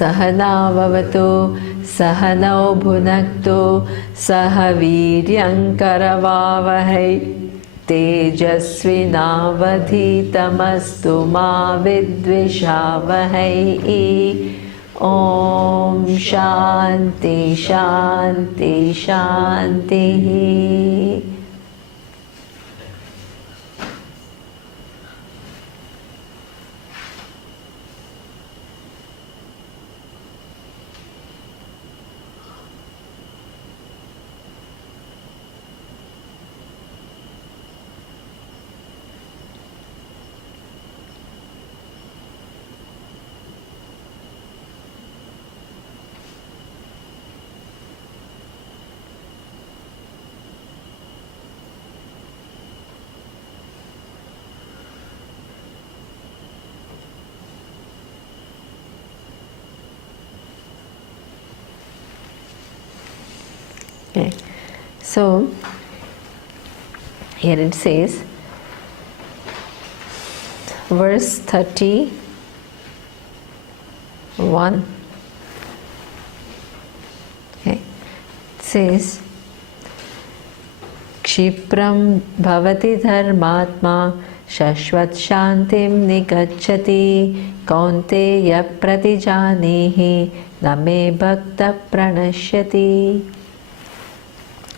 सहनाववतु सहनौ भुनक्तु सह वीर्यङ्करवावहै तेजस्विनावधीतमस्तु मा विद्विषावहै। ॐ शान्ति शान्ति शान्तिः। Okay. So here it says, verse 31. Okay. It says, क्षिप्रं भवति धर्मात्मा शाश्वत शान्तिं निगच्छति कौन्तेय प्रतिजानीहि न मे भक्तः प्रणश्यति।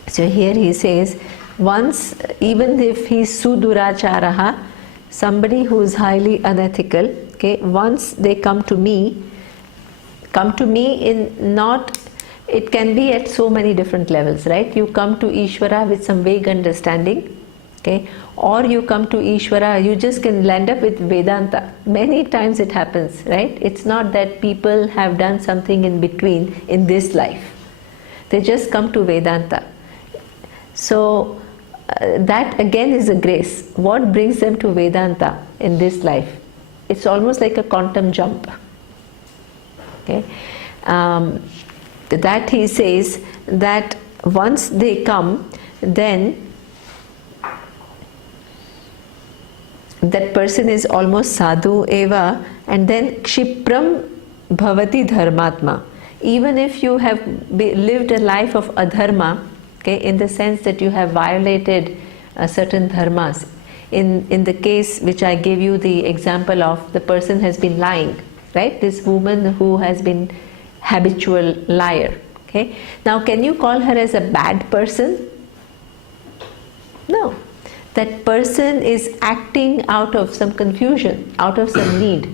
So here he says, once, even if he is suduracharaha, somebody who is highly unethical, okay, once they come to me in not, it can be at so many different levels, right? You come to Ishvara with some vague understanding, okay, or you come to Ishvara, you just can land up with Vedanta. Many times it happens, right? It's not that people have done something in between in this life. They just come to Vedanta. So that again is a grace. What brings them to Vedanta in this life? It's almost like a quantum jump. Okay, that he says that once they come, then that person is almost sadhu eva, and then kshipram bhavati dharmatma. Even if you have lived a life of adharma, okay, in the sense that you have violated certain dharmas. In the case which I gave you the example of, the person has been lying, right? This woman who has been habitual liar. Okay. Now, can you call her as a bad person? No. That person is acting out of some confusion, out of some need,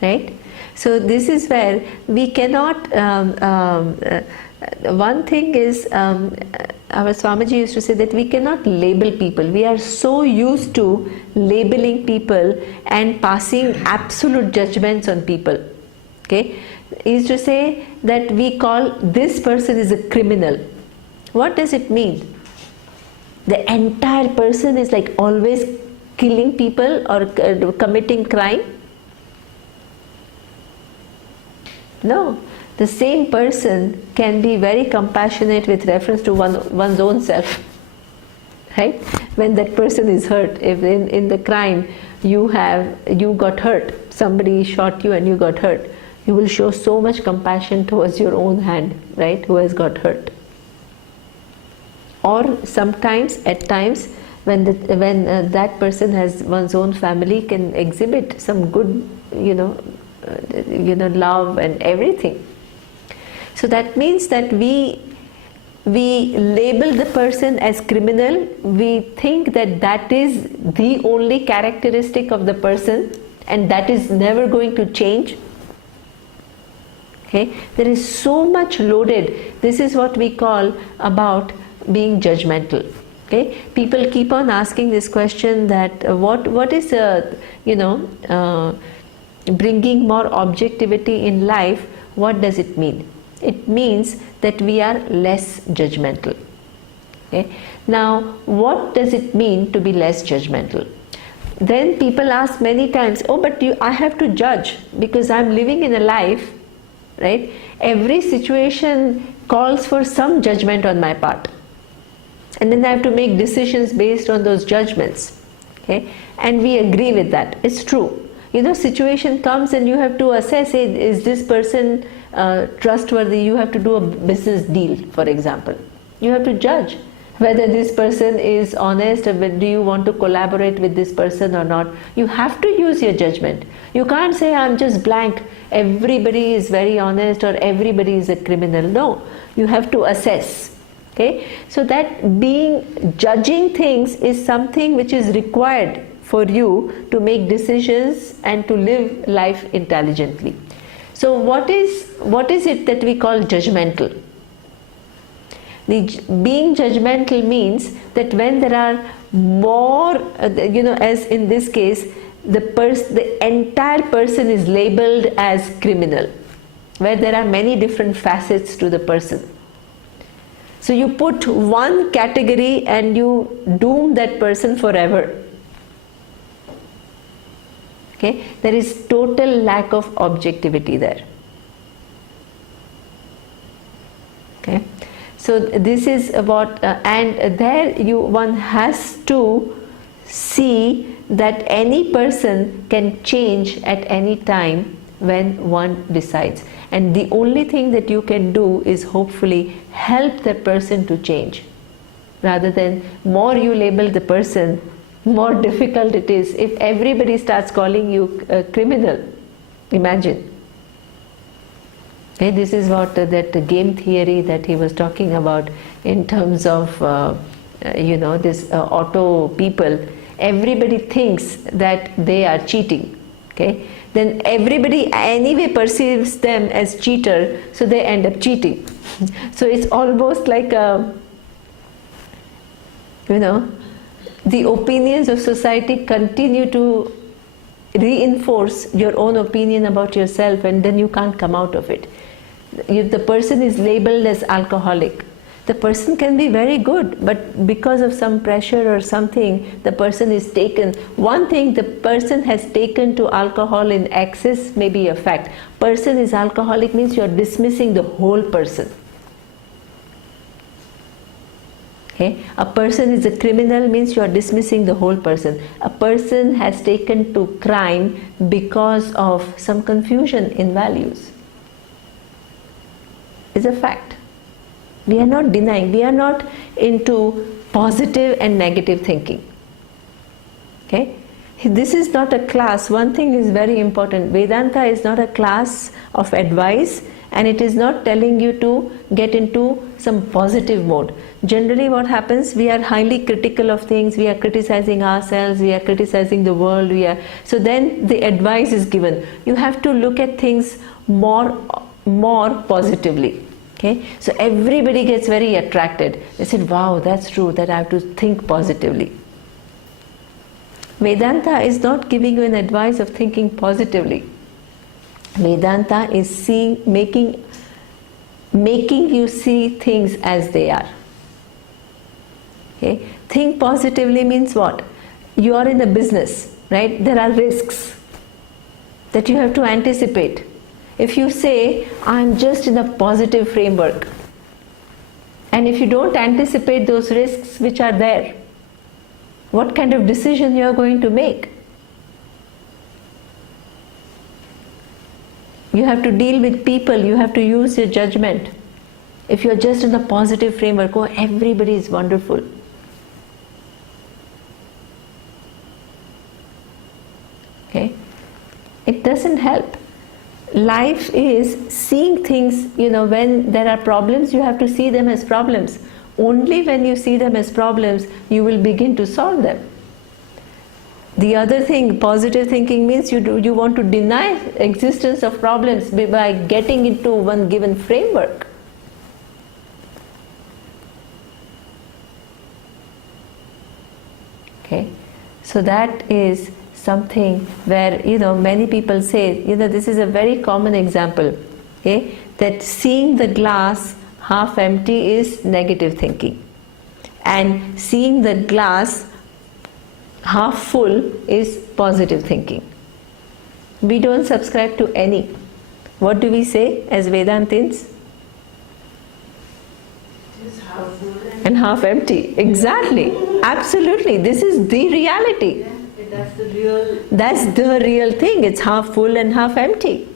right? So this is where we cannot. One thing is, our Swamiji used to say that we cannot label people. We are so used to labeling people and passing absolute judgments on people. Okay, he used to say that we call this person is a criminal. What does it mean? The entire person is like always killing people or committing crime? No. The same person can be very compassionate with reference to one's own self, right? When that person is hurt, if in the crime you got hurt, somebody shot you and you got hurt, you will show so much compassion towards your own hand, right, who has got hurt. Or sometimes, at times, when that person has one's own family, can exhibit some good, love and everything. So that means that we label the person as criminal. We think that is the only characteristic of the person, and that is never going to change. Okay, there is so much loaded. This is what we call about being judgmental. Okay, people keep on asking this question that what is bringing more objectivity in life. What does it mean? It means that we are less judgmental. Okay? Now, what does it mean to be less judgmental? Then people ask many times, oh, but I have to judge because I'm living in a life, right? Every situation calls for some judgment on my part. And then I have to make decisions based on those judgments. Okay? And we agree with that. It's true. situation comes and you have to assess, is this person trustworthy? You have to do a business deal, for example. You have to judge whether this person is honest, or do you want to collaborate with this person or not. You have to use your judgment. You can't say, I'm just blank, everybody is very honest or everybody is a criminal. No, you have to assess. Okay, so that judging things is something which is required for you to make decisions and to live life intelligently. So what is it that we call judgmental? Being judgmental means that when there are more, as in this case, the entire person is labeled as criminal, where there are many different facets to the person. So you put one category and you doom that person forever. Okay, there is total lack of objectivity there. Okay, so this is about, and there one has to see that any person can change at any time when one decides, and the only thing that you can do is hopefully help that person to change, rather than more you label the person, more difficult it is. If everybody starts calling you a criminal, imagine. Okay, this is what that game theory that he was talking about in terms of this auto people. Everybody thinks that they are cheating. Okay, then everybody anyway perceives them as cheater, so they end up cheating. So it's almost like the opinions of society continue to reinforce your own opinion about yourself, and then you can't come out of it. If the person is labeled as alcoholic, the person can be very good, but because of some pressure or something, the person is taken. One thing, the person has taken to alcohol in excess may be a fact. Person is alcoholic means you are dismissing the whole person. Okay? A person is a criminal means you are dismissing the whole person. A person has taken to crime because of some confusion in values. It's a fact. We are not denying, we are not into positive and negative thinking. Okay? This is not a class. One thing is very important. Vedanta is not a class of advice, and it is not telling you to get into some positive mode. Generally what happens, we are highly critical of things, we are criticizing ourselves, we are criticizing the world, so then the advice is given. You have to look at things more positively. Okay? So everybody gets very attracted. They said, wow, that's true, that I have to think positively. Vedanta is not giving you an advice of thinking positively. Vedanta is making you see things as they are. Okay? Think positively means what? You are in a business, right? There are risks that you have to anticipate. If you say, I'm just in a positive framework, and if you don't anticipate those risks which are there, what kind of decision you are going to make? You have to deal with people, you have to use your judgment. If you are just in a positive framework, oh, everybody is wonderful. Okay? It doesn't help. Life is seeing things, when there are problems, you have to see them as problems. Only when you see them as problems, you will begin to solve them. The other thing, positive thinking means you want to deny existence of problems by getting into one given framework. Okay, so that is something where many people say, this is a very common example, okay, that seeing the glass half empty is negative thinking, and seeing the glass half full is positive thinking. We don't subscribe to any. What do we say as Vedantins? Half full and half empty. Exactly. Absolutely. This is the reality. It does That's the real thing. It's half full and half empty.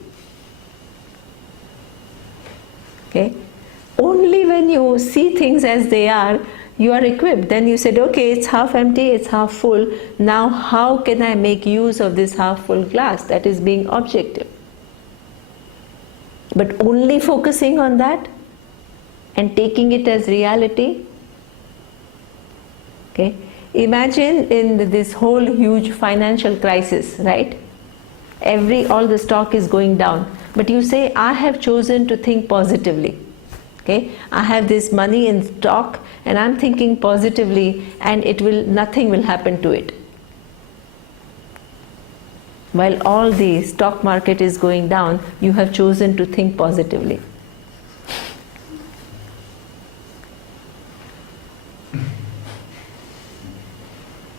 Okay? Only when you see things as they are, you are equipped. Then you said, okay, it's half empty, it's half full. Now how can I make use of this half full glass? That is being objective. But only focusing on that and taking it as reality. Okay? Imagine in this whole huge financial crisis, right? All the stock is going down. But you say, I have chosen to think positively. Okay? I have this money in stock and I'm thinking positively, and nothing will happen to it. While all the stock market is going down, you have chosen to think positively.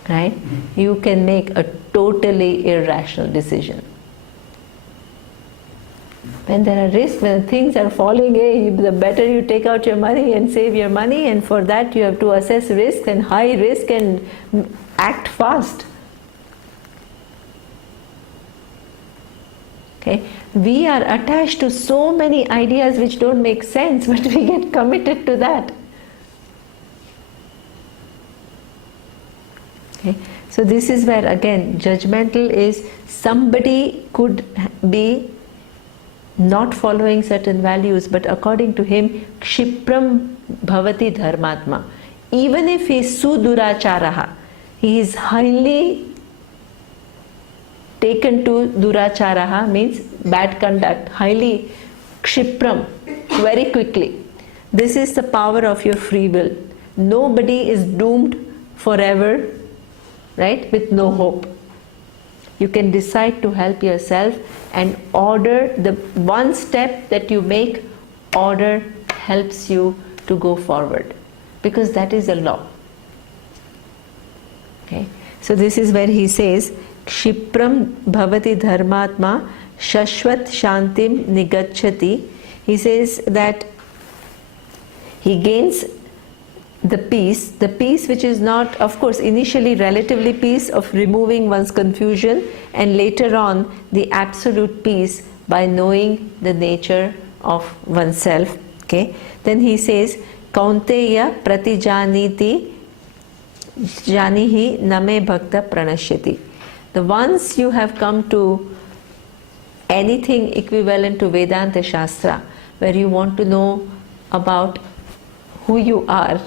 Right? You can make a totally irrational decision. When there are risks, when things are falling, the better you take out your money and save your money, and for that you have to assess risk and high risk and act fast. Okay? We are attached to so many ideas which don't make sense, but we get committed to that. Okay? So this is where again judgmental is somebody could be not following certain values, but according to him, kshipram bhavati dharmatma. Even if he is suduracharaha, he is highly taken to duracharaha, means bad conduct, highly kshipram, very quickly. This is the power of your free will. Nobody is doomed forever, right, with no hope. You can decide to help yourself, and order, the one step that you make, order helps you to go forward, because that is a law. Okay? So this is where he says, Kshipram bhavati dharmatma shashvat shantim nigacchati. He says that he gains the peace which is not, of course, initially relatively peace of removing one's confusion, and later on the absolute peace by knowing the nature of oneself. Okay? Then he says, Kaunteya pratijaniti janihi name bhakta pranashyati. The once you have come to anything equivalent to Vedanta Shastra, where you want to know about who you are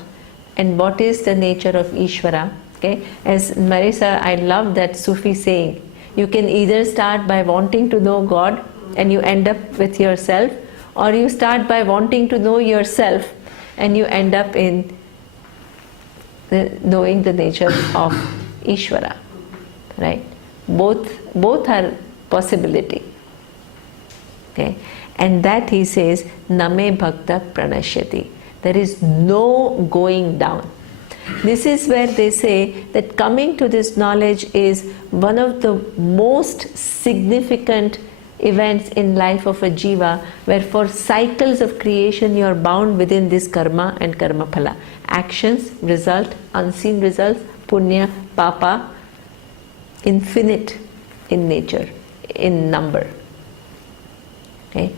and what is the nature of Ishvara. Okay? As Marisa, I love that Sufi saying, you can either start by wanting to know God and you end up with yourself, or you start by wanting to know yourself and you end up in knowing the nature of Ishvara. Right? Both are possibility. Okay? And that he says, Name bhakta pranashyati. There is no going down. This is where they say that coming to this knowledge is one of the most significant events in life of a jiva, where for cycles of creation you are bound within this karma and karma phala. Actions, result, unseen results, punya, papa, infinite in nature, in number. Okay?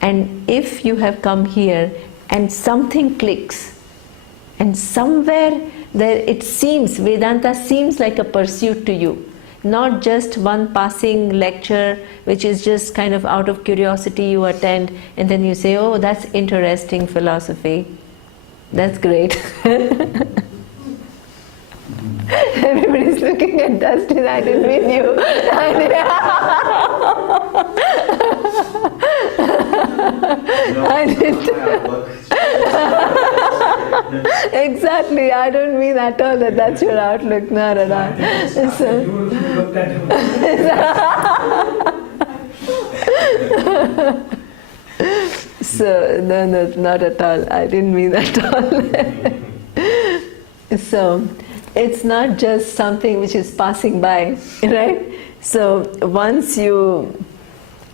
And if you have come here and something clicks, and somewhere there it seems, Vedanta seems like a pursuit to you, not just one passing lecture which is just kind of out of curiosity you attend and then you say, oh, that's interesting philosophy, that's great. Everybody's looking at Dustin, I didn't mean you. I didn't. Exactly, I don't mean at all that that's your outlook, not at all. So, no, not at all. I didn't mean at all. So, it's not just something which is passing by, right? So, once you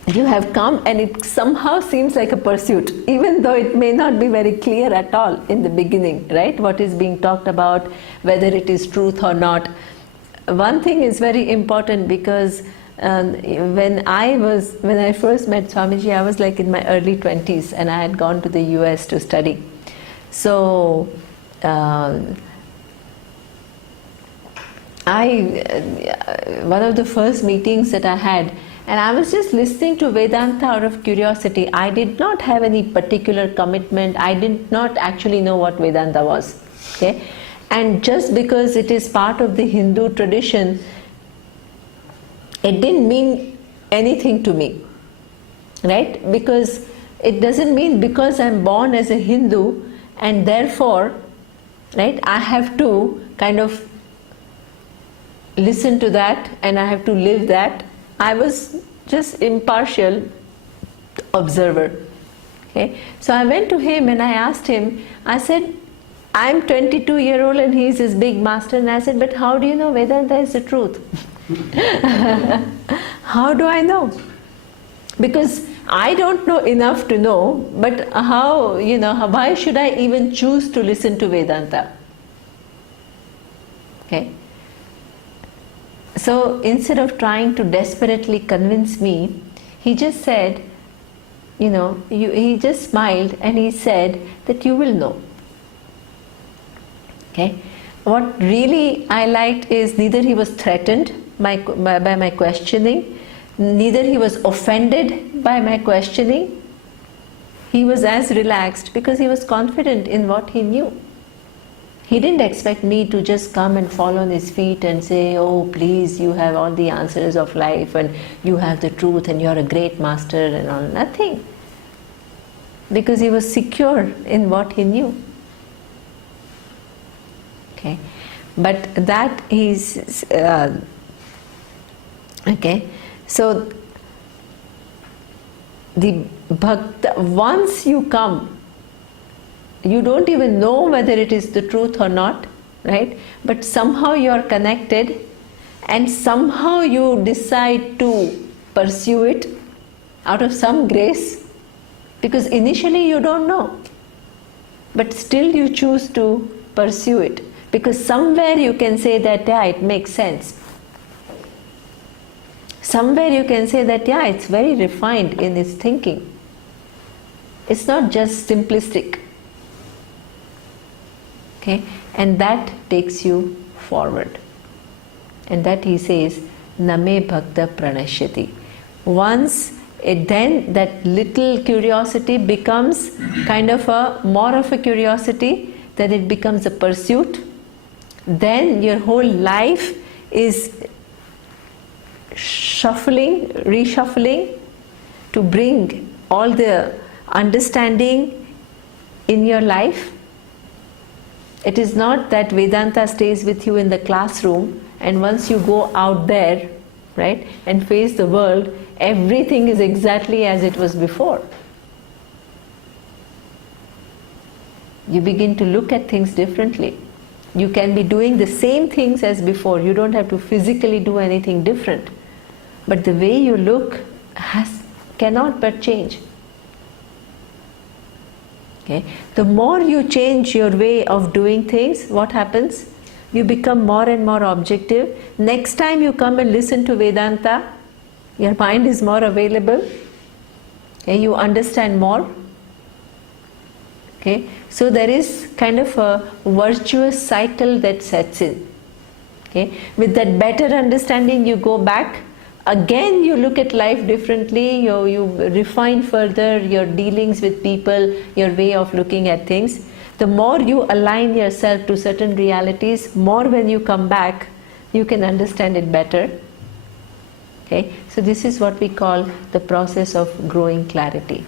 have come and it somehow seems like a pursuit, even though it may not be very clear at all in the beginning, right? What is being talked about, whether it is truth or not. one thing is very important, because when I first met Swamiji, I was like in my early 20s, and I had gone to the US to study. So one of the first meetings that I had, and I was just listening to Vedanta out of curiosity. I did not have any particular commitment. I did not actually know what Vedanta was. Okay? And just because it is part of the Hindu tradition, it didn't mean anything to me. Right? Because it doesn't mean because I'm born as a Hindu and therefore, right, I have to kind of listen to that and I have to live that. I was just impartial observer. Okay? So I went to him and I asked him, I said, I'm 22-year-old and he's his big master, and I said, but how do you know Vedanta is the truth? How do I know? Because I don't know enough to know, but how, why should I even choose to listen to Vedanta? Okay? So instead of trying to desperately convince me, he just said, he just smiled and he said that you will know. Okay? What really I liked is neither he was threatened by my questioning, neither he was offended by my questioning. He was as relaxed because he was confident in what he knew. He didn't expect me to just come and fall on his feet and say, oh please, you have all the answers of life and you have the truth and you're a great master and all. Nothing. Because he was secure in what he knew. Okay? But that is okay. So the bhakta, once you come, you don't even know whether it is the truth or not, right? But somehow you are connected and somehow you decide to pursue it out of some grace, because initially you don't know, but still you choose to pursue it because somewhere you can say that, yeah, it makes sense. Somewhere you can say that, yeah, it's very refined in its thinking. It's not just simplistic. Okay? And that takes you forward. And that he says, Name Bhakta Pranashyati. Once then that little curiosity becomes kind of more of a curiosity, then it becomes a pursuit. Then your whole life is reshuffling to bring all the understanding in your life. It is not that Vedanta stays with you in the classroom and once you go out there, right, and face the world, everything is exactly as it was before. You begin to look at things differently. You can be doing the same things as before. You don't have to physically do anything different. But the way you look cannot but change. Okay? The more you change your way of doing things, what happens? You become more and more objective. Next time you come and listen to Vedanta, your mind is more available. Okay? You understand more. Okay? So there is kind of a virtuous cycle that sets in. Okay? With that better understanding, you go back. Again, you look at life differently, you refine further your dealings with people, your way of looking at things. The more you align yourself to certain realities, more when you come back, you can understand it better. Okay? So this is what we call the process of growing clarity.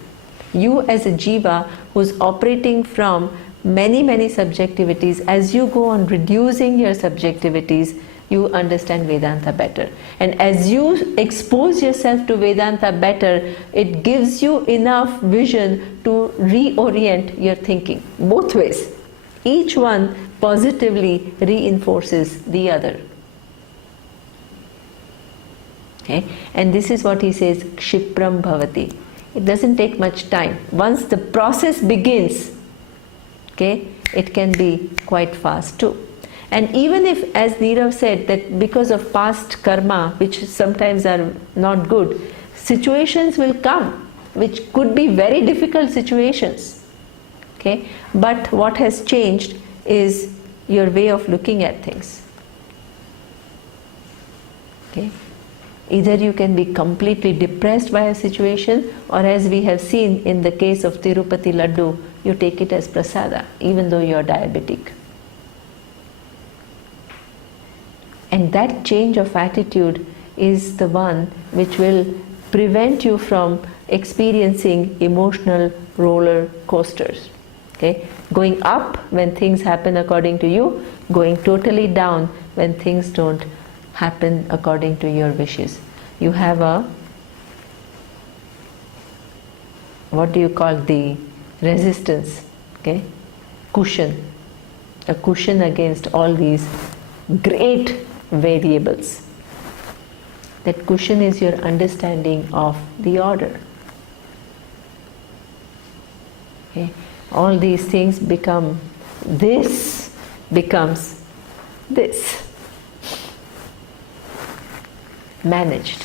You as a jiva who's operating from many subjectivities, as you go on reducing your subjectivities, you understand Vedanta better. And as you expose yourself to Vedanta better, it gives you enough vision to reorient your thinking, both ways. Each one positively reinforces the other. Okay? And this is what he says, Kshipram Bhavati. It doesn't take much time. Once the process begins, okay, it can be quite fast too. And even if, as Nirav said, that because of past karma, which sometimes are not good, situations will come which could be very difficult situations. Okay? But what has changed is your way of looking at things. Okay? Either you can be completely depressed by a situation, or as we have seen in the case of Tirupati Laddu, you take it as prasada, even though you are diabetic. And that change of attitude is the one which will prevent you from experiencing emotional roller coasters. Okay? Going up when things happen according to you, going totally down when things don't happen according to your wishes. You have a, what do you call, the resistance, okay? Cushion, a cushion against all these great variables. That cushion is your understanding of the order. Okay? All these things become this, becomes this. Managed.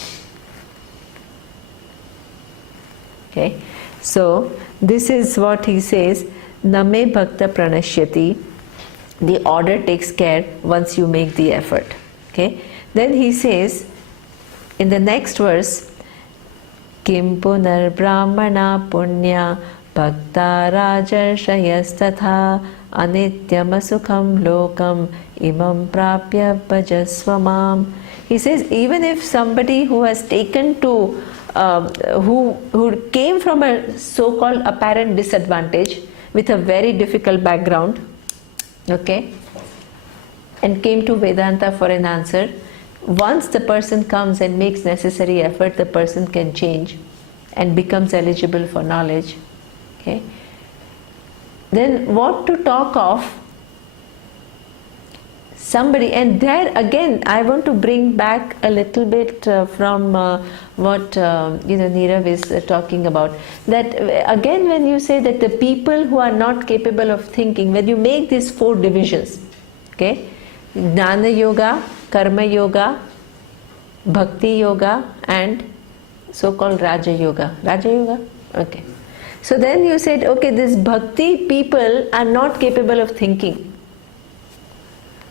Okay, so this is what he says, Name Bhakta Pranashyati. The order takes care once you make the effort. Okay, then he says in the next verse, Kim punar brahmana punya bhakta rajarshayas anityam asukham lokam imam prapya bhajasvamam. He says, even if somebody who has taken to, who came from a so-called apparent disadvantage with a very difficult background, okay, and came to Vedanta for an answer, once the person comes and makes necessary effort, the person can change and becomes eligible for knowledge. Okay, then what to talk of somebody, and there again I want to bring back a little bit from what Nirav is talking about, that again when you say that the people who are not capable of thinking, when you make these 4 divisions, okay, Jnana Yoga, Karma Yoga, Bhakti Yoga and so-called Raja Yoga. Raja Yoga? Okay. So then you said, okay, these Bhakti people are not capable of thinking.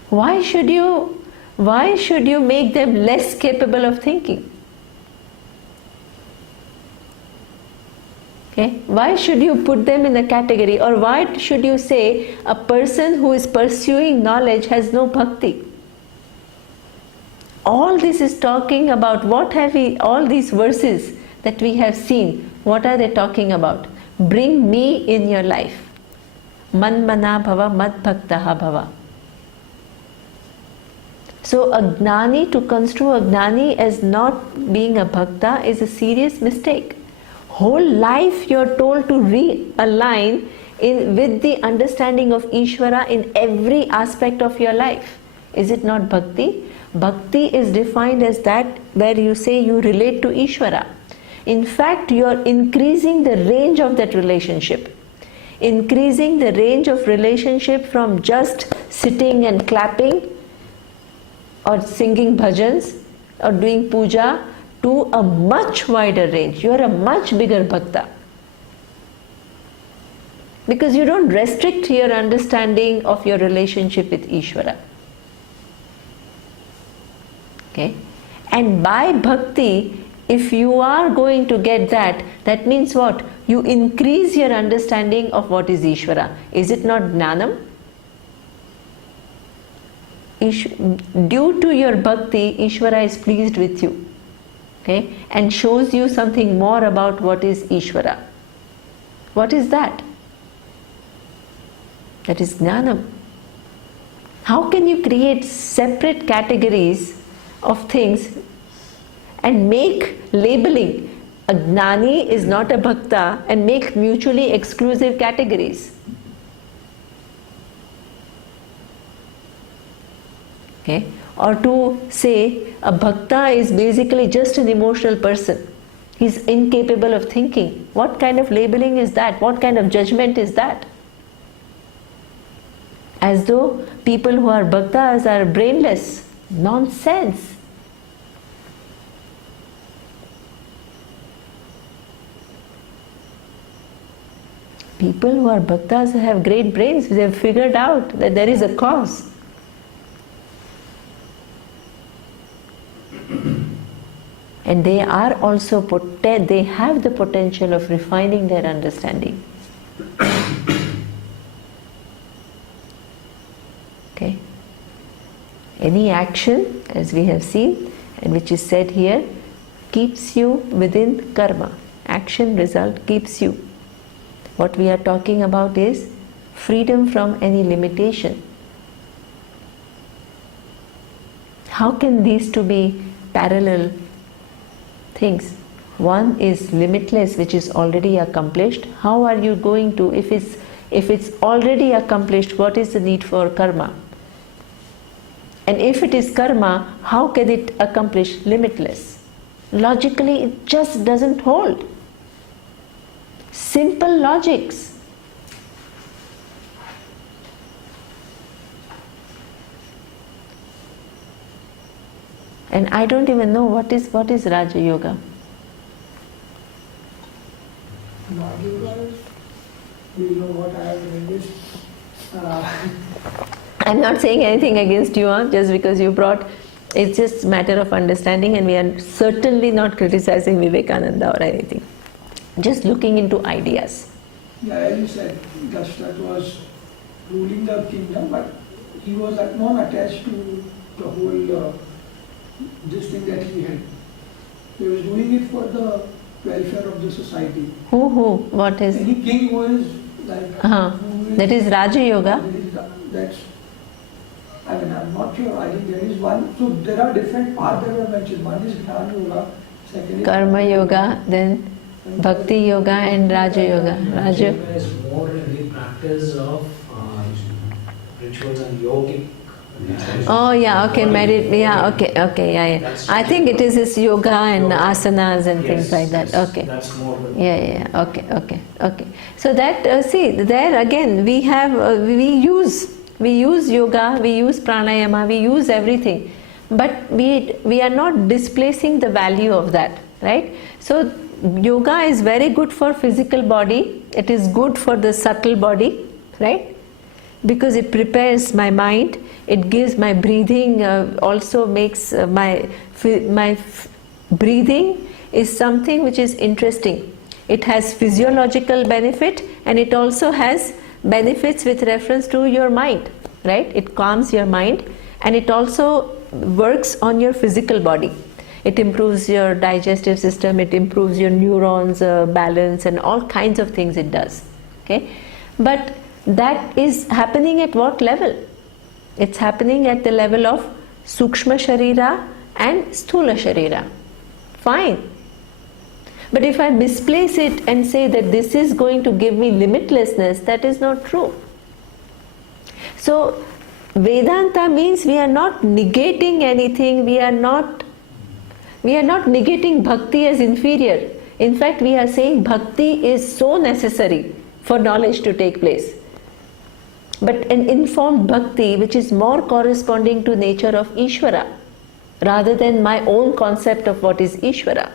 Why should you make them less capable of thinking? Okay? Why should you put them in a category, or why should you say a person who is pursuing knowledge has no bhakti? All this is talking about, what have we, all these verses that we have seen, what are they talking about? Bring me in your life. Man mana bhava, mad bhaktaha bhava. So a gnani, to construe a gnani as not being a bhakta is a serious mistake. Whole life you are told to realign with the understanding of Ishvara in every aspect of your life. Is it not bhakti? Bhakti is defined as that where you say you relate to Ishvara. In fact, you are increasing the range of that relationship. Increasing the range of relationship from just sitting and clapping or singing bhajans or doing puja to a much wider range. You are a much bigger bhakta. Because you don't restrict your understanding of your relationship with Ishvara. Okay? And by bhakti, if you are going to get that, that means what? You increase your understanding of what is Ishvara. Is it not Jnanam? Due to your bhakti, Ishvara is pleased with you, okay, and shows you something more about what is Ishvara. What is that? That is Jnanam. How can you create separate categories of things and make labeling a Gnani is not a Bhakta and make mutually exclusive categories? Okay? Or to say a bhakta is basically just an emotional person. He's incapable of thinking. What kind of labeling is that? What kind of judgment is that? As though people who are bhaktas are brainless. Nonsense. People who are bhaktas have great brains. They have figured out that there is a cause. And they are also they have the potential of refining their understanding. Okay. Any action, as we have seen, and which is said here, keeps you within karma. Action result keeps you. What we are talking about is freedom from any limitation. How can these two be parallel things? One is limitless, which is already accomplished. How are you going to, if it's already accomplished, what is the need for karma? And if it is karma, how can it accomplish limitless? Logically, it just doesn't hold. Simple logics. And I don't even know what is Raja Yoga. Raja Yoga is, you know what I have read is, I'm not saying anything against you, just because you brought. It's just matter of understanding, and we are certainly not criticizing Vivekananda or anything. Just looking into ideas. Yeah, as you said, Dashrath was ruling the kingdom, but he was not attached to the whole this thing that he had. He was doing it for the welfare of the society. Who? What is? Any king who is like. That is Raja Yoga. That's. I mean, I'm not sure. I think there is one. So there are different paths that were mentioned. One is Jnana Yoga, second is Karma Yoga, then Bhakti Yoga and Raja Yoga. Raja Yoga is more in the practice of rituals and yogic. Oh yeah, okay, yeah. I think it is this yoga and asanas and things like that. Okay. That's more. Yeah. Okay. So that see there again we have we use yoga, we use pranayama, we use everything, but we are not displacing the value of that, right? So yoga is very good for physical body. It is good for the subtle body, right? Because it prepares my mind. It gives my breathing, also makes my breathing is something which is interesting. It has physiological benefit, and it also has benefits with reference to your mind, right? It calms your mind, and it also works on your physical body. It improves your digestive system, it improves your neurons balance, and all kinds of things it does. Okay, but that is happening at what level? It's happening at the level of Sukshma Sharira and Sthula Sharira. Fine. But if I misplace it and say that this is going to give me limitlessness, that is not true. So Vedanta means we are not negating anything, we are not negating bhakti as inferior. In fact, we are saying bhakti is so necessary for knowledge to take place. But an informed bhakti which is more corresponding to nature of Ishvara rather than my own concept of what is Ishvara.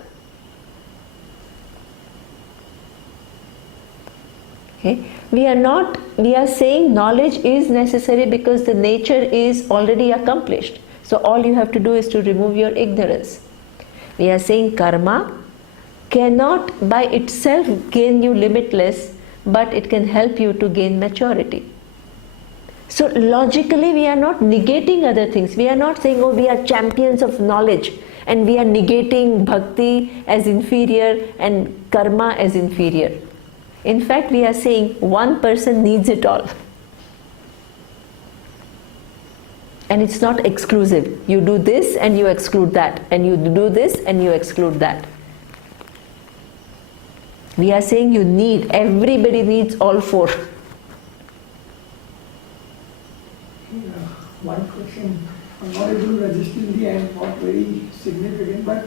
Okay? We are saying knowledge is necessary because the nature is already accomplished. So all you have to do is to remove your ignorance. We are saying karma cannot by itself gain you limitless, but it can help you to gain maturity. So logically we are not negating other things. We are not saying, oh, we are champions of knowledge and we are negating bhakti as inferior and karma as inferior. In fact, we are saying one person needs it all. And it's not exclusive. You do this and you exclude that, and you do this and you exclude that. We are saying everybody needs all four. One question, I'm not able to register in the end, not very significant, but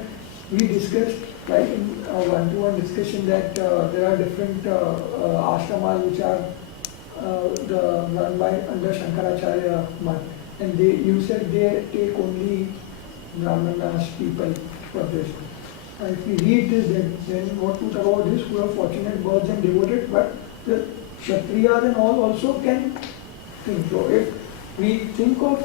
we discussed right in a one-to-one discussion that there are different ashramas which are the run by under Shankaracharya Math, and you said they take only Brahmanas people for this. If we read this, then what to talk about this? Who are fortunate birds and devoted, but the Kshatriyas and all also can think. So if we think of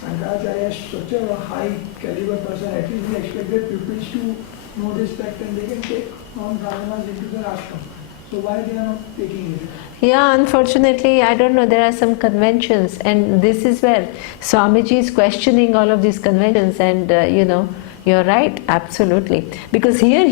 Shankaracharya as such a high caliber person, at least we expect their pupils to know this fact and they can take non-Brahmanas into their ashram. So why they are not taking it? Yeah, unfortunately, I don't know, there are some conventions, and this is where Swamiji is questioning all of these conventions, and you're right, absolutely. Because here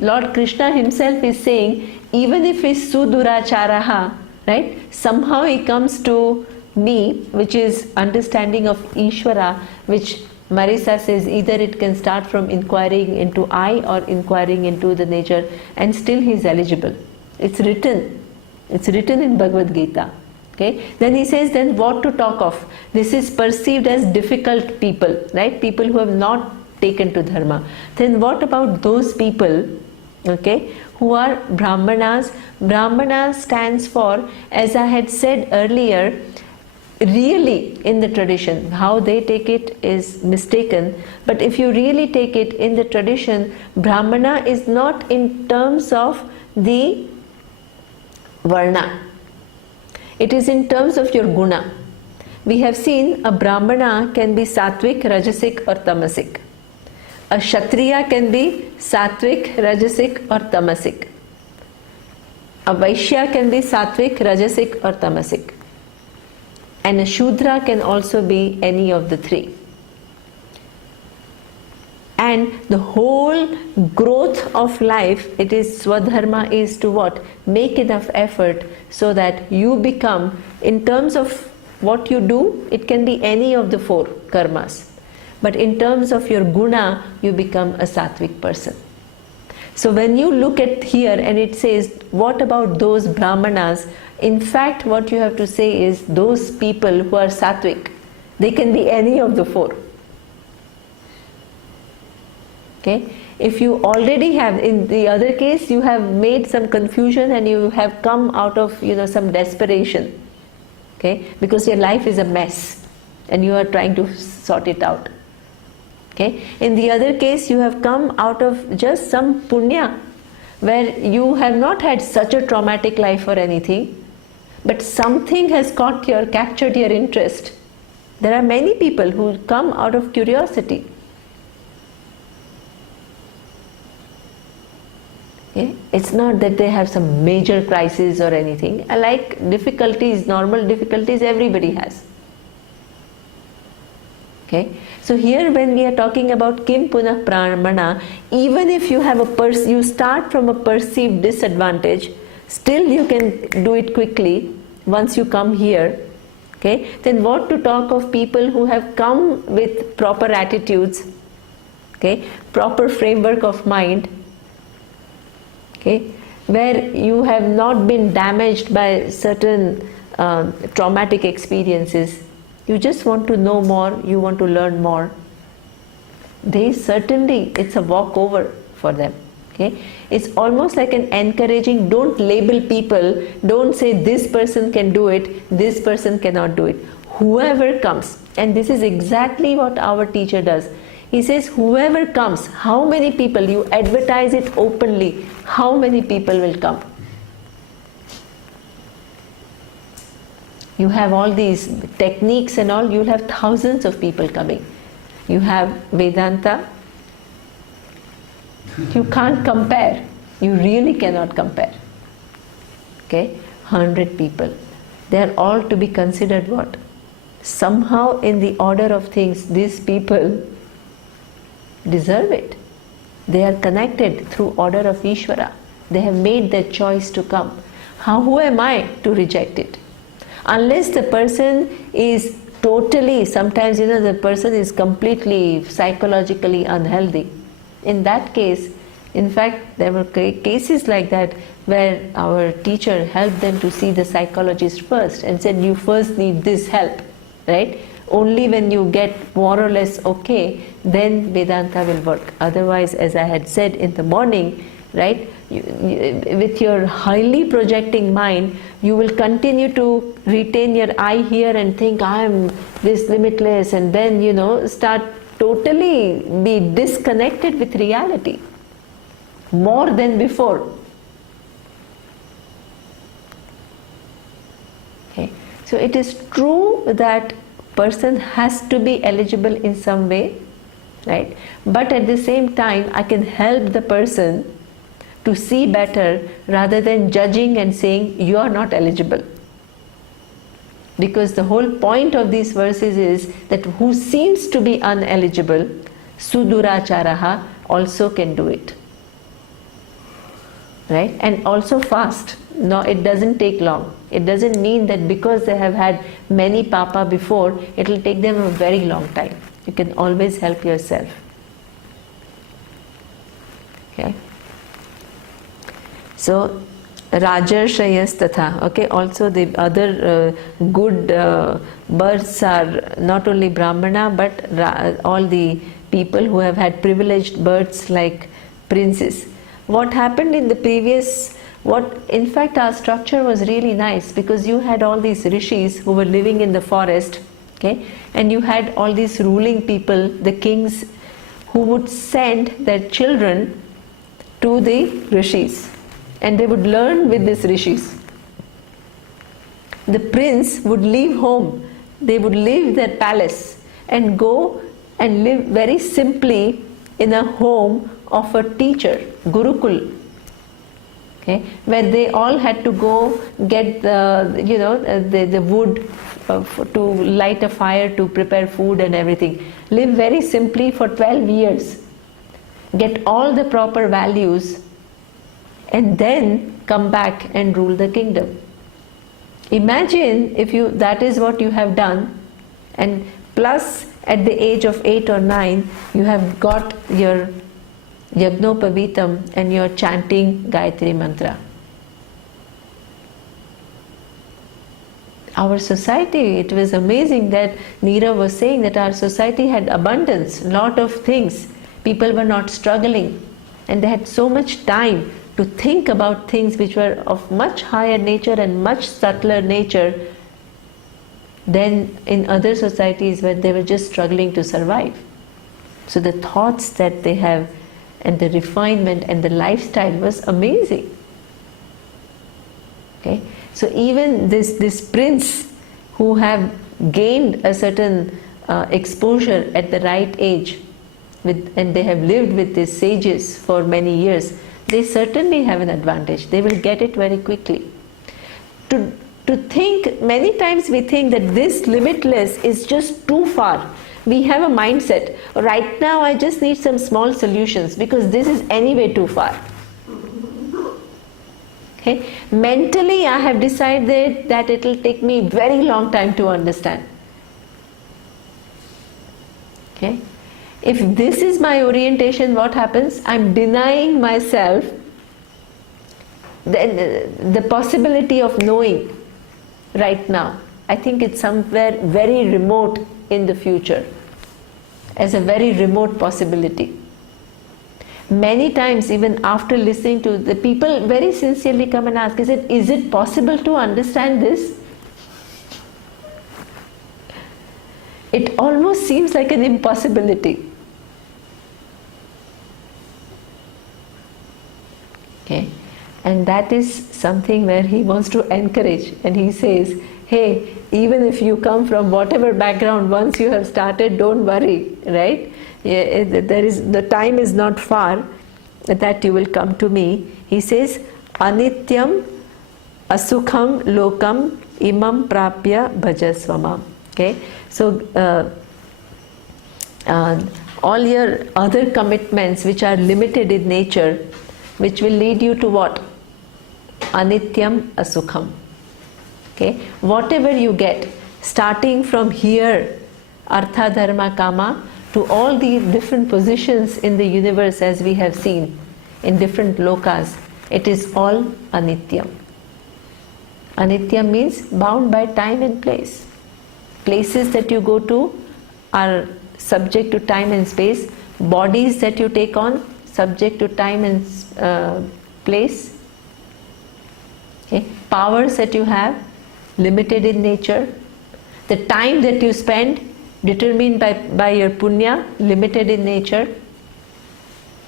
Lord Krishna himself is saying, even if he's suduracharaha, right, somehow he comes to me, which is understanding of Ishvara, which Marisa says either it can start from inquiring into I or inquiring into the nature, and still he is eligible. It's written in Bhagavad Gita. Okay? Then he says, then what to talk of? This is perceived as difficult people, right? People who have not taken to dharma. Then what about those people, okay, who are Brahmanas? Brahmana stands for, as I had said earlier, really in the tradition, how they take it is mistaken, but if you really take it in the tradition, Brahmana is not in terms of the Varna. It is in terms of your guna. We have seen a Brahmana can be Sattvic, Rajasic or Tamasic. A Kshatriya can be Sattvic, Rajasic or Tamasic. A Vaishya can be Sattvic, Rajasic or Tamasic. And a Shudra can also be any of the three. And the whole growth of life, it is Swadharma is to what? Make enough effort so that you become, in terms of what you do, it can be any of the 4 karmas. But in terms of your guna, you become a sattvic person. So when you look at here and it says, what about those brahmanas? In fact, what you have to say is those people who are sattvic, they can be any of the 4. Okay? If you already have, in the other case, you have made some confusion and you have come out of some desperation, okay, because your life is a mess and you are trying to sort it out. Okay? In the other case, you have come out of just some punya where you have not had such a traumatic life or anything, but something has captured your interest. There are many people who come out of curiosity. Okay? It's not that they have some major crisis or anything. Like difficulties, normal difficulties, everybody has. Okay? So here when we are talking about Kim Punah Pramana, even if you have you start from a perceived disadvantage, still you can do it quickly once you come here. Okay? Then what to talk of people who have come with proper attitudes, okay? Proper framework of mind, okay, where you have not been damaged by certain traumatic experiences. You just want to know more, you want to learn more. They certainly, it's a walkover for them. Okay? It's almost like an encouraging, don't label people, don't say this person can do it, this person cannot do it. Whoever comes, and this is exactly what our teacher does. He says, whoever comes, how many people, you advertise it openly, how many people will come? You have all these techniques and all, you'll have thousands of people coming. You have Vedanta, you can't compare, you really cannot compare. Okay, 100 people. They are all to be considered what? Somehow in the order of things, these people deserve it. They are connected through order of Ishvara. They have made their choice to come. Who am I to reject it? Unless the person is totally, sometimes the person is completely psychologically unhealthy. In that case, in fact, there were cases like that where our teacher helped them to see the psychologist first and said, you first need this help, right? Only when you get more or less okay, then Vedanta will work. Otherwise, as I had said in the morning, right, with your highly projecting mind, you will continue to retain your I here and think I am this limitless, and then start totally be disconnected with reality more than before. Okay, so it is true that person has to be eligible in some way, right? But at the same time, I can help the person to see better rather than judging and saying you are not eligible. Because the whole point of these verses is that who seems to be uneligible, suduracharaha, also can do it. Right? And also fast. No, it doesn't take long. It doesn't mean that because they have had many papa before, it will take them a very long time. You can always help yourself. Okay? So, Rajarshayas tatha. Okay, also the other good births are not only Brahmana but all the people who have had privileged births like princes. What happened in the previous, in fact our structure was really nice because you had all these rishis who were living in the forest, okay, and you had all these ruling people, the kings, who would send their children to the rishis. And they would learn with these rishis. The prince would leave home, they would leave their palace and go and live very simply in a home of a teacher, Gurukul, okay, where they all had to go get the wood to light a fire to prepare food and everything. Live very simply for 12 years, get all the proper values, and then come back and rule the kingdom. Imagine if that is what you have done, and plus at the age of 8 or 9 you have got your Yagnopavitam and you are chanting Gayatri Mantra. Our society, it was amazing that Neera was saying that our society had abundance, lot of things. People were not struggling and they had so much time to think about things which were of much higher nature and much subtler nature than in other societies where they were just struggling to survive. So the thoughts that they have and the refinement and the lifestyle was amazing. Okay, so even this prince who have gained a certain exposure at the right age, and they have lived with these sages for many years, they certainly have an advantage. They will get it very quickly. To think, many times we think that this limitless is just too far. We have a mindset, right now I just need some small solutions because this is anyway too far. Okay? Mentally I have decided that it will take me very long time to understand. Okay? If this is my orientation, what happens? I'm denying myself the possibility of knowing right now. I think it's somewhere very remote in the future, as a very remote possibility. Many times, even after listening to the people, very sincerely come and ask, is it possible to understand this? It almost seems like an impossibility. Okay, and that is something where he wants to encourage, and he says, hey, even if you come from whatever background, once you have started, don't worry, right? The time is not far that you will come to me. He says, Anityam asukham lokam imam prapya bhajasvamam. Okay, so all your other commitments which are limited in nature, which will lead you to what? Anityam asukham. Okay, whatever you get, starting from here, artha, dharma, kama, to all the different positions in the universe as we have seen, in different lokas, it is all anityam. Anityam means bound by time and place. Places that you go to are subject to time and space. Bodies that you take on, subject to time and place. Okay. Powers that you have, limited in nature. The time that you spend, determined by your punya, limited in nature.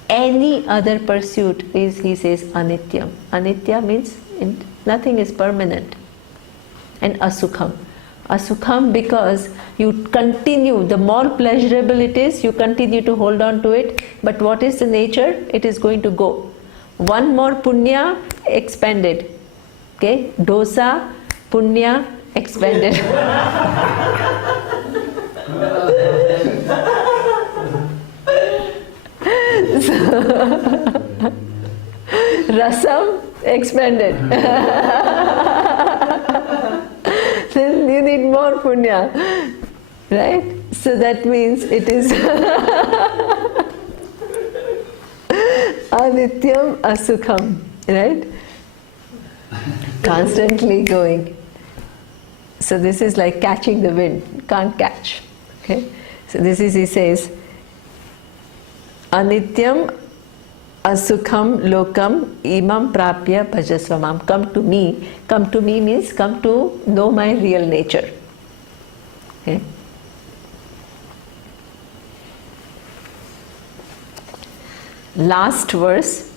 Any other pursuit is, he says, anityam. Anitya means nothing is permanent. And asukham. Asukham because you continue, the more pleasurable it is, you continue to hold on to it. But what is the nature? It is going to go. One more punya, expanded. Okay? Dosa, punya, expanded. Rasam, expanded. Then you need more punya, right? So that means it is anityam asukham, right? Constantly going. So this is like catching the wind, can't catch. Okay? So this is, he says, anityam asukham lokam imam prapya bhajasvamam. Come to me. Come to me means come to know my real nature. Okay? Last verse.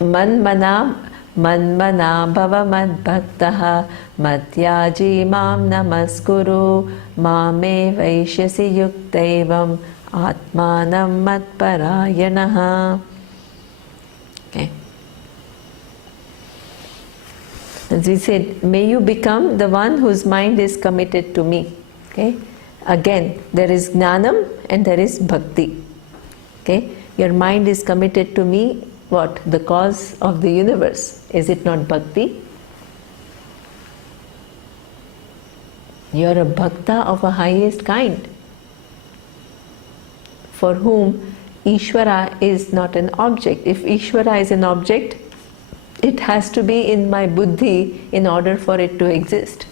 Manmana bhava madbhaktaha madhyaji mam namaskuru mame vaishyasi yuktaivam atmanam matparayanaha. Okay. As we said, may you become the one whose mind is committed to me. Okay. Again, there is jnanam and there is bhakti. Okay. Your mind is committed to me. What? The cause of the universe. Is it not bhakti? You are a bhakta of a highest kind, for whom Ishvara is not an object. If Ishvara is an object, it has to be in my buddhi in order for it to exist.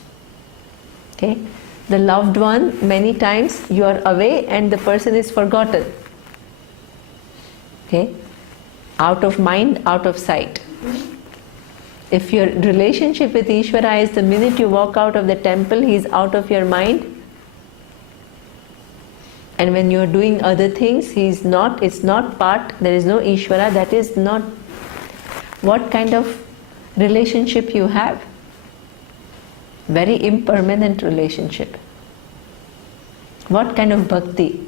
Okay? The loved one, many times you are away and the person is forgotten. Okay? Out of mind, out of sight. If your relationship with Ishvara is the minute you walk out of the temple, he is out of your mind. And when you are doing other things, he is not, it's not part, there is no Ishvara, that is not what kind of relationship you have. Very impermanent relationship. What kind of bhakti?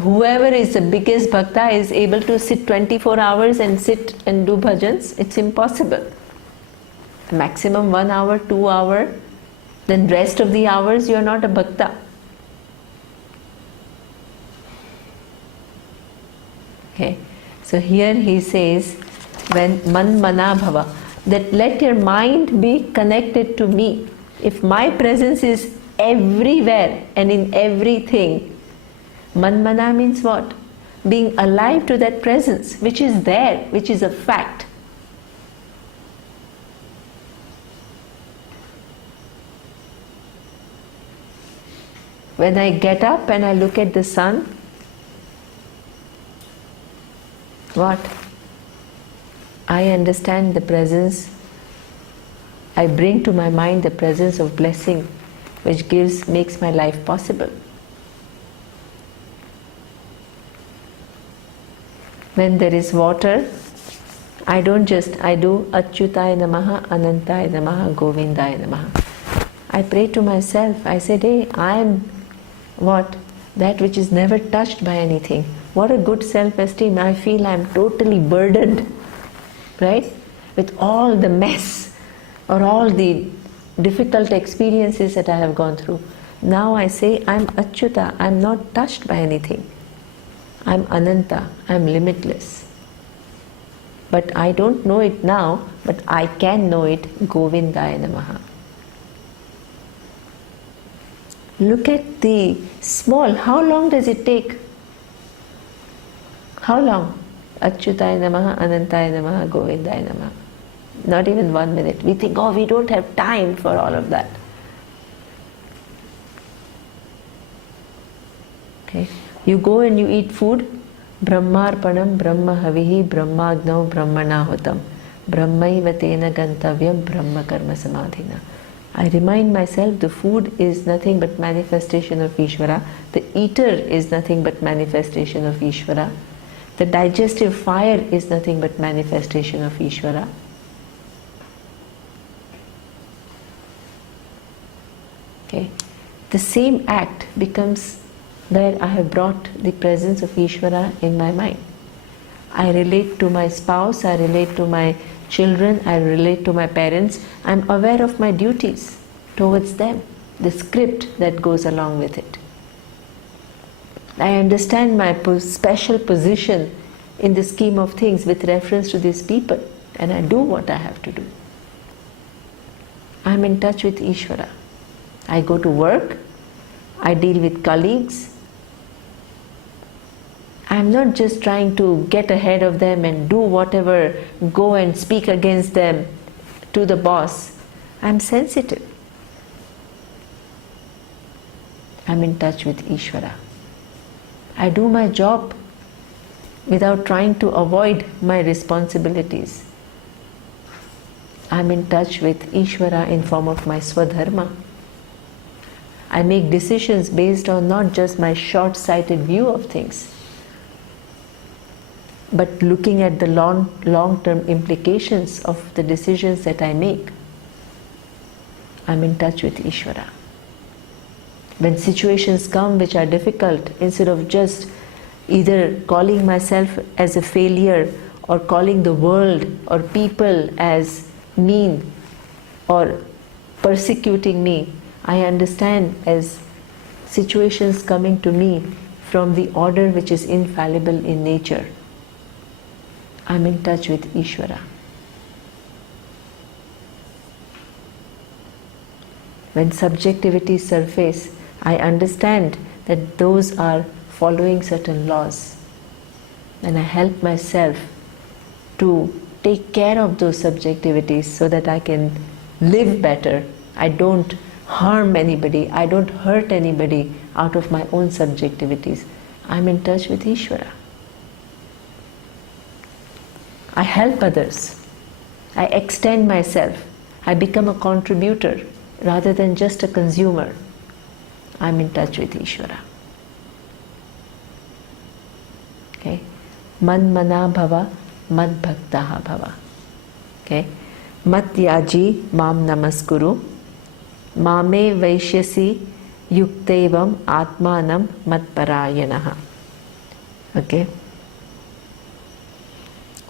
Whoever is the biggest bhakta is able to sit 24 hours and sit and do bhajans. It's impossible. Maximum 1 hour, 2 hour. Then rest of the hours you are not a bhakta. Okay. So here he says, when manmana bhava, that let your mind be connected to me. If my presence is everywhere and in everything, manmana means what? Being alive to that presence, which is there, which is a fact. When I get up and I look at the sun, what? I understand the presence. I bring to my mind the presence of blessing, which makes my life possible. When there is water, I do Achyutaya Namaha, Anantaya Namaha, Govindaya Namaha. I pray to myself, I say, hey, I am what? That which is never touched by anything. What a good self-esteem. I feel I am totally burdened, right? With all the mess or all the difficult experiences that I have gone through. Now I say, I am Achyuta, I am not touched by anything. I am Ananta, I am limitless. But I don't know it now, but I can know it, Govindaya Namaha. Look at the small, how long does it take? How long? Achyutaya Namaha, Anantaya Namaha, Govindaya Namaha. Not even 1 minute. We think, oh, we don't have time for all of that. Okay. You go and you eat food. Brahmarpanam Brahma Havihi Brahmagnau Brahmanahutam Brahmaiva Tena Gantavyam Brahma Karma Samadhina. I remind myself the food is nothing but manifestation of Ishvara. The eater is nothing but manifestation of Ishvara. The digestive fire is nothing but manifestation of Ishvara. Okay. The same act becomes where I have brought the presence of Ishvara in my mind. I relate to my spouse, I relate to my children, I relate to my parents. I am aware of my duties towards them, the script that goes along with it. I understand my special position in the scheme of things with reference to these people, and I do what I have to do. I am in touch with Ishvara. I go to work, I deal with colleagues. I am not just trying to get ahead of them and do whatever, go and speak against them to the boss. I am sensitive. I am in touch with Ishvara. I do my job without trying to avoid my responsibilities. I am in touch with Ishvara in form of my Swadharma. I make decisions based on not just my short-sighted view of things, but looking at the long-term implications of the decisions that I make. I'm in touch with Ishvara. When situations come which are difficult, instead of just either calling myself as a failure or calling the world or people as mean or persecuting me, I understand as situations coming to me from the order which is infallible in nature. I'm in touch with Ishvara. When subjectivities surface, I understand that those are following certain laws. And I help myself to take care of those subjectivities so that I can live better. I don't harm anybody, I don't hurt anybody out of my own subjectivities. I'm in touch with Ishvara. I help others. I extend myself. I become a contributor rather than just a consumer. I'm in touch with Ishvara. Okay? Manmana bhava, mad bhaktaha bhava. Okay? Mat yaji mam namaskuru, mame vaishyasi yuktevam atmanam matparayanaha. Okay?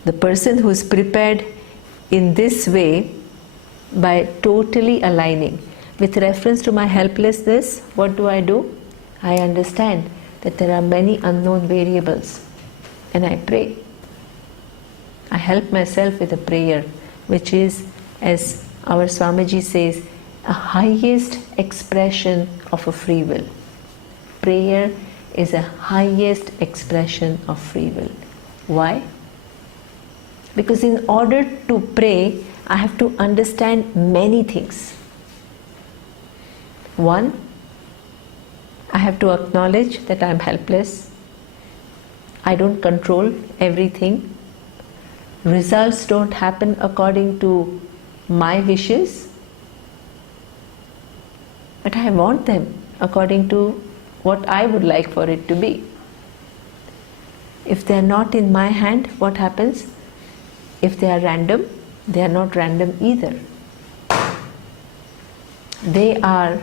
The person who is prepared in this way by totally aligning. With reference to my helplessness, what do? I understand that there are many unknown variables and I pray. I help myself with a prayer which is, as our Swamiji says, a highest expression of a free will. Prayer is a highest expression of free will. Why? Because in order to pray, I have to understand many things. One, I have to acknowledge that I am helpless. I don't control everything. Results don't happen according to my wishes, but I want them according to what I would like for it to be. If they are not in my hand, what happens? If they are random, they are not random either. They are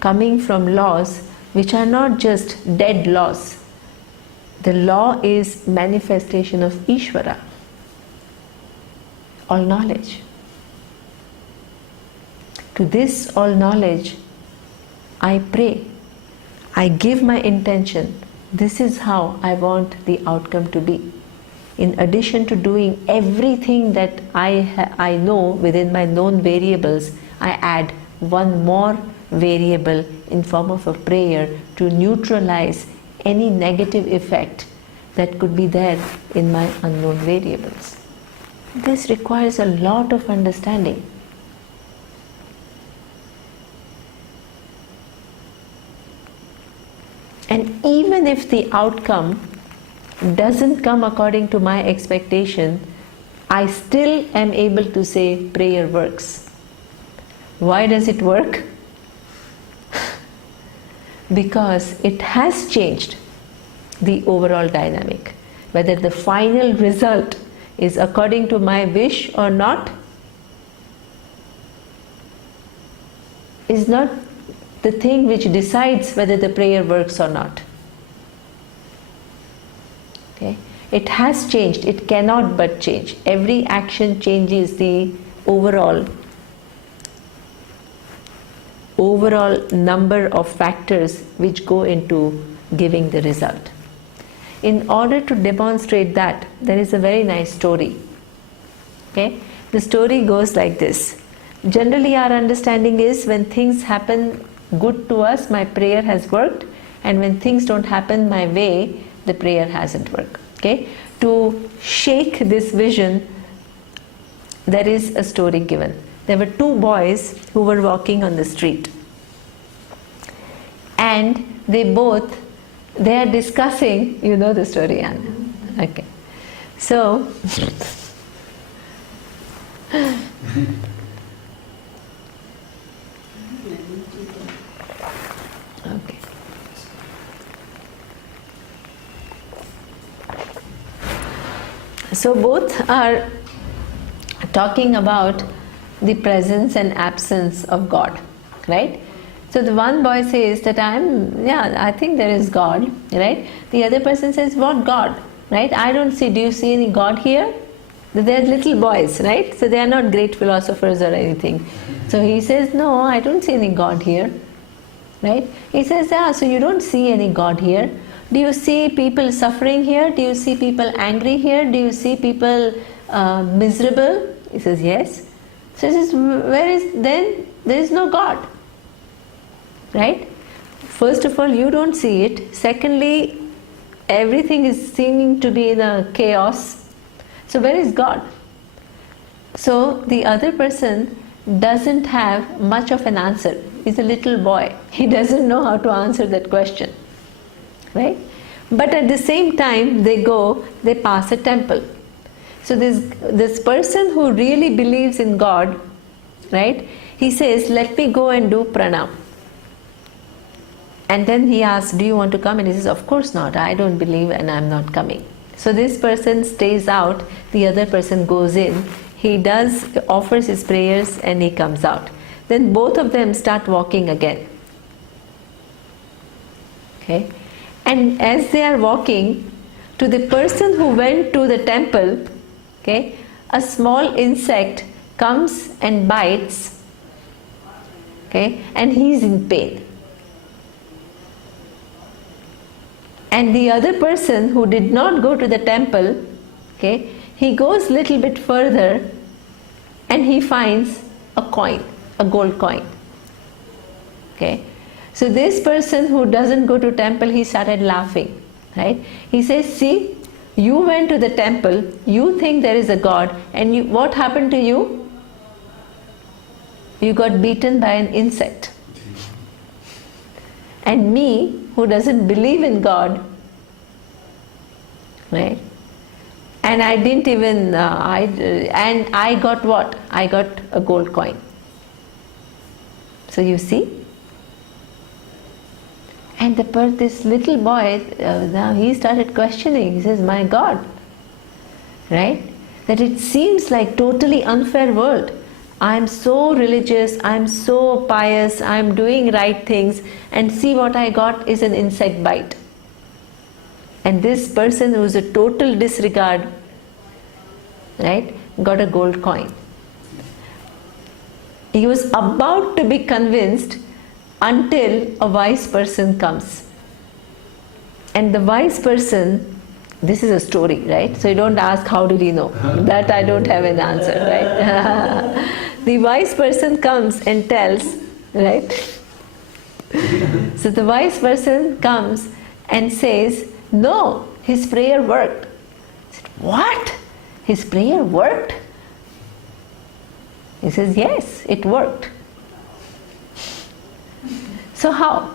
coming from laws which are not just dead laws. The law is manifestation of Ishvara, all knowledge. To this all knowledge, I pray. I give my intention. This is how I want the outcome to be. In addition to doing everything that I know within my known variables, I add one more variable in form of a prayer to neutralize any negative effect that could be there in my unknown variables. This requires a lot of understanding. And even if the outcome doesn't come according to my expectation, I still am able to say prayer works. Why does it work? Because it has changed the overall dynamic. Whether the final result is according to my wish or not is not the thing which decides whether the prayer works or not. Okay? It has changed. It cannot but change. Every action changes the overall number of factors which go into giving the result. In order to demonstrate that, there is a very nice story. Okay? The story goes like this. Generally our understanding is when things happen good to us, my prayer has worked, and when things don't happen my way, the prayer hasn't worked. Okay? To shake this vision, there is a story given. There were two boys who were walking on the street, and they are discussing, you know the story, Anna? Okay. So, okay. So both are talking about the presence and absence of God, right? So the one boy says that I think there is God, right? The other person says, what God, right? I don't see, do you see any God here? They are little boys, right? So they are not great philosophers or anything. So he says, no, I don't see any God here, right? He says, so you don't see any God here. Do you see people suffering here? Do you see people angry here? Do you see people miserable? He says, yes. So he says, then there is no God. Right? First of all, you don't see it. Secondly, everything is seeming to be in a chaos. So where is God? So the other person doesn't have much of an answer. He's a little boy. He doesn't know how to answer that question. Right? But at the same time, they pass a temple. So this person who really believes in God, right? He says, let me go and do pranam. And then he asks, do you want to come? And he says, of course not. I don't believe and I'm not coming. So this person stays out. The other person goes in. He offers his prayers and he comes out. Then both of them start walking again. Okay? And as they are walking, to the person who went to the temple, okay, a small insect comes and bites, okay, and he's in pain. And the other person who did not go to the temple, okay, he goes a little bit further and he finds a coin, a gold coin. Okay. So this person who doesn't go to temple, he started laughing, right? He says, see, you went to the temple, you think there is a God, and what happened to you? You got beaten by an insect. And me, who doesn't believe in God, right? And I didn't even, and I got what? I got a gold coin. So you see? And this little boy, now he started questioning. He says, my God, right? That it seems like totally unfair world. I'm so religious, I'm so pious, I'm doing right things, and see what I got is an insect bite. And this person who's a total disregard, right, got a gold coin. He was about to be convinced until a wise person comes. And the wise person, this is a story, right? So you don't ask how did he know. That I don't have an answer, right? The wise person comes and tells, right? So the wise person comes and says, no, his prayer worked. I said, what? His prayer worked? He says, yes, it worked. So how?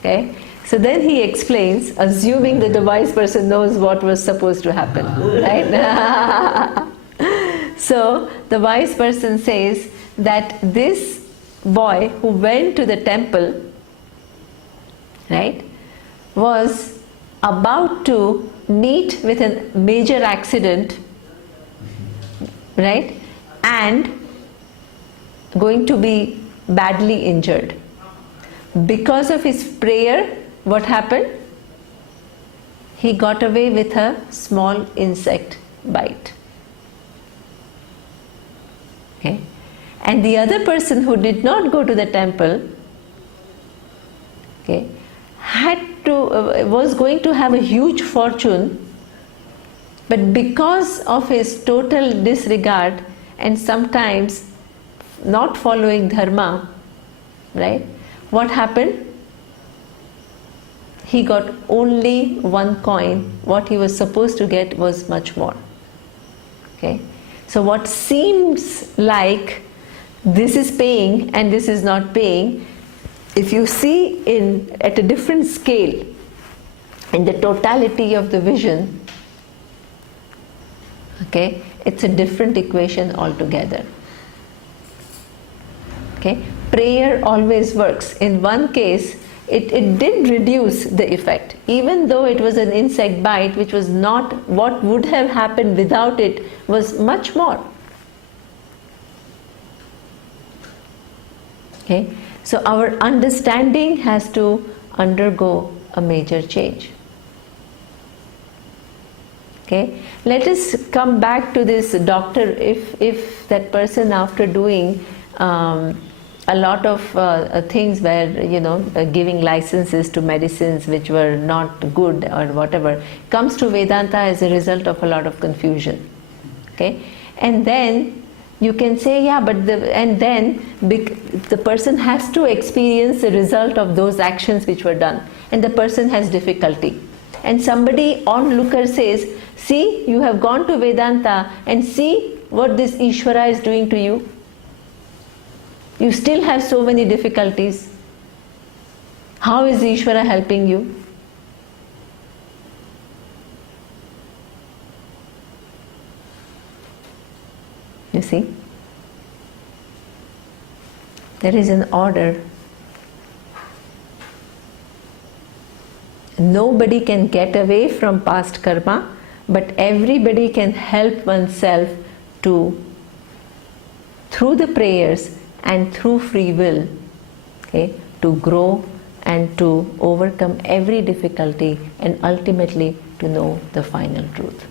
Okay. So then he explains, assuming that the wise person knows what was supposed to happen, right? So the wise person says that this boy who went to the temple, right, was about to meet with a major accident, right, and going to be badly injured. Because of his prayer, what happened? He got away with a small insect bite. Okay? And the other person who did not go to the temple, okay, was going to have a huge fortune, but because of his total disregard and sometimes not following dharma, right? What happened? He got only one coin. What he was supposed to get was much more. Okay? So what seems like this is paying and this is not paying, if you see at a different scale, in the totality of the vision, okay, it's a different equation altogether. Okay? Prayer always works. In one case, it did reduce the effect, even though it was an insect bite, which was not what would have happened without it, was much more. Okay? So our understanding has to undergo a major change. Okay? Let us come back to this doctor. If that person, after doing a lot of things where, giving licenses to medicines which were not good or whatever, comes to Vedanta as a result of a lot of confusion. Okay? And then you can say, yeah, but the person has to experience the result of those actions which were done, and the person has difficulty. And somebody onlooker says, see, you have gone to Vedanta and see what this Ishvara is doing to you. You still have so many difficulties. How is Ishvara helping you? You see? There is an order. Nobody can get away from past karma, but everybody can help oneself to, through the prayers and through free will, okay, to grow and to overcome every difficulty and ultimately to know the final truth.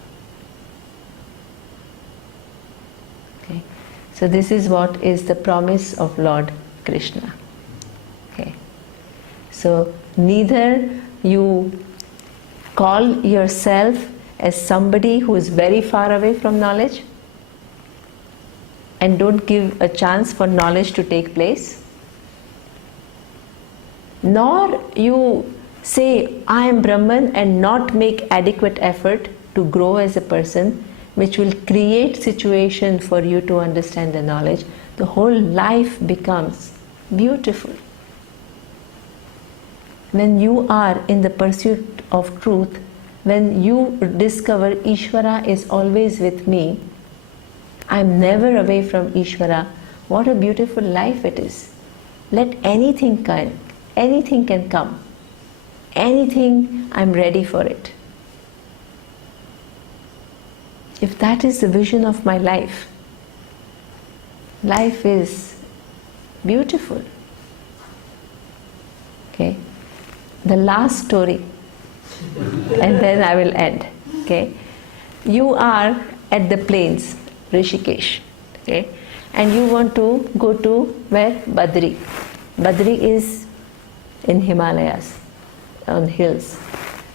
Okay. So this is what is the promise of Lord Krishna. Okay. So neither you call yourself as somebody who is very far away from knowledge and don't give a chance for knowledge to take place, nor you say I am Brahman and not make adequate effort to grow as a person, which will create situation for you to understand the knowledge. The whole life becomes beautiful. When you are in the pursuit of truth, when you discover Ishvara is always with me, I am never away from Ishvara, what a beautiful life it is. Let anything can come. Anything, I am ready for it. If that is the vision of my life, life is beautiful. Okay? The last story, and then I will end. Okay? You are at the plains, Rishikesh, okay? And you want to go to where? Badri. Badri is in Himalayas, on hills,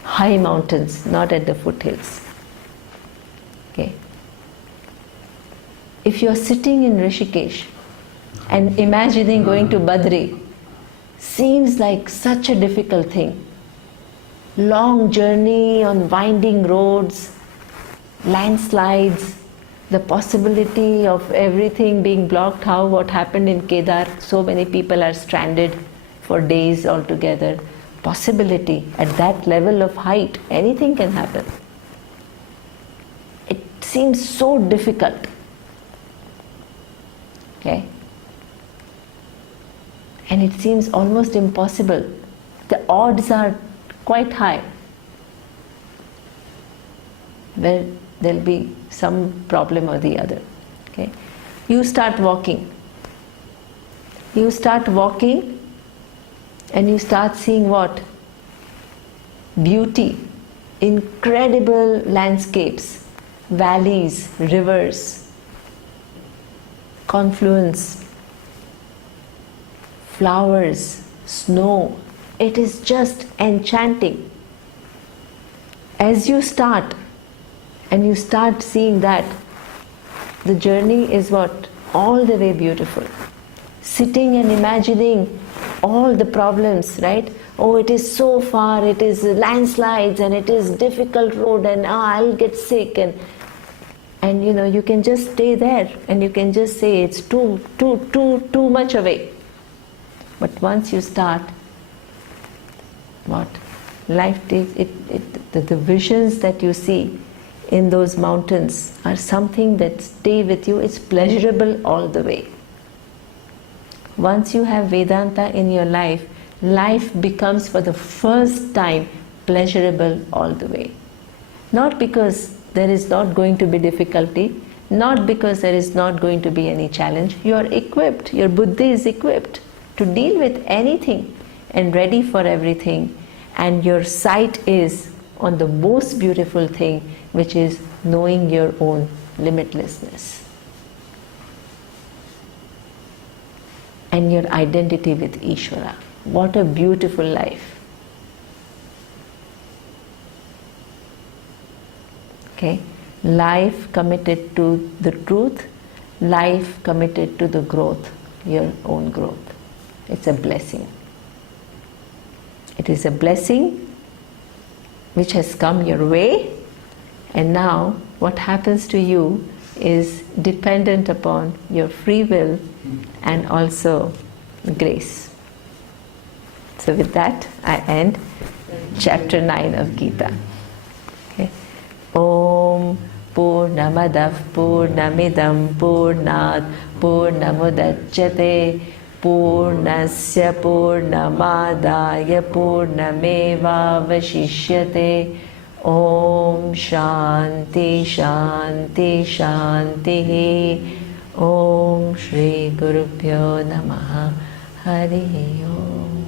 high mountains, not at the foothills. Okay. If you are sitting in Rishikesh and imagining going to Badri, seems like such a difficult thing. Long journey on winding roads, landslides, the possibility of everything being blocked, how what happened in Kedar, so many people are stranded for days altogether. Possibility at that level of height, anything can happen. It seems so difficult. Okay? And it seems almost impossible. The odds are quite high. Well, there'll be some problem or the other. Okay? You start walking. You start walking and you start seeing what? Beauty, incredible landscapes, valleys, rivers, confluence, flowers, snow. It is just enchanting. As you start and you start seeing that, the journey is what? All the way beautiful. Sitting and imagining all the problems, right? Oh, it is so far, it is landslides and it is difficult road and I'll get sick and you know, you can just stay there and you can just say it's too much away. But once you start, what? Life takes the visions that you see in those mountains are something that stay with you. It's pleasurable all the way. Once you have Vedanta in your life, life becomes for the first time pleasurable all the way. Not because there is not going to be difficulty, not because there is not going to be any challenge. You are equipped, your buddhi is equipped to deal with anything and ready for everything. And your sight is on the most beautiful thing, which is knowing your own limitlessness. And your identity with Ishvara. What a beautiful life. Okay? Life committed to the truth, life committed to the growth, your own growth. It's a blessing. It is a blessing which has come your way, and now what happens to you is dependent upon your free will and also grace. So with that, I end chapter 9 of Gita. Okay. Om Purnamadav Purnamidam Purnat Purnamudachyate Purnasya Purnamadaya Purnameva Vashishyate. Om Shanti Shanti Shanti. Om Shri Gurubhyo Namaha. Hari Om.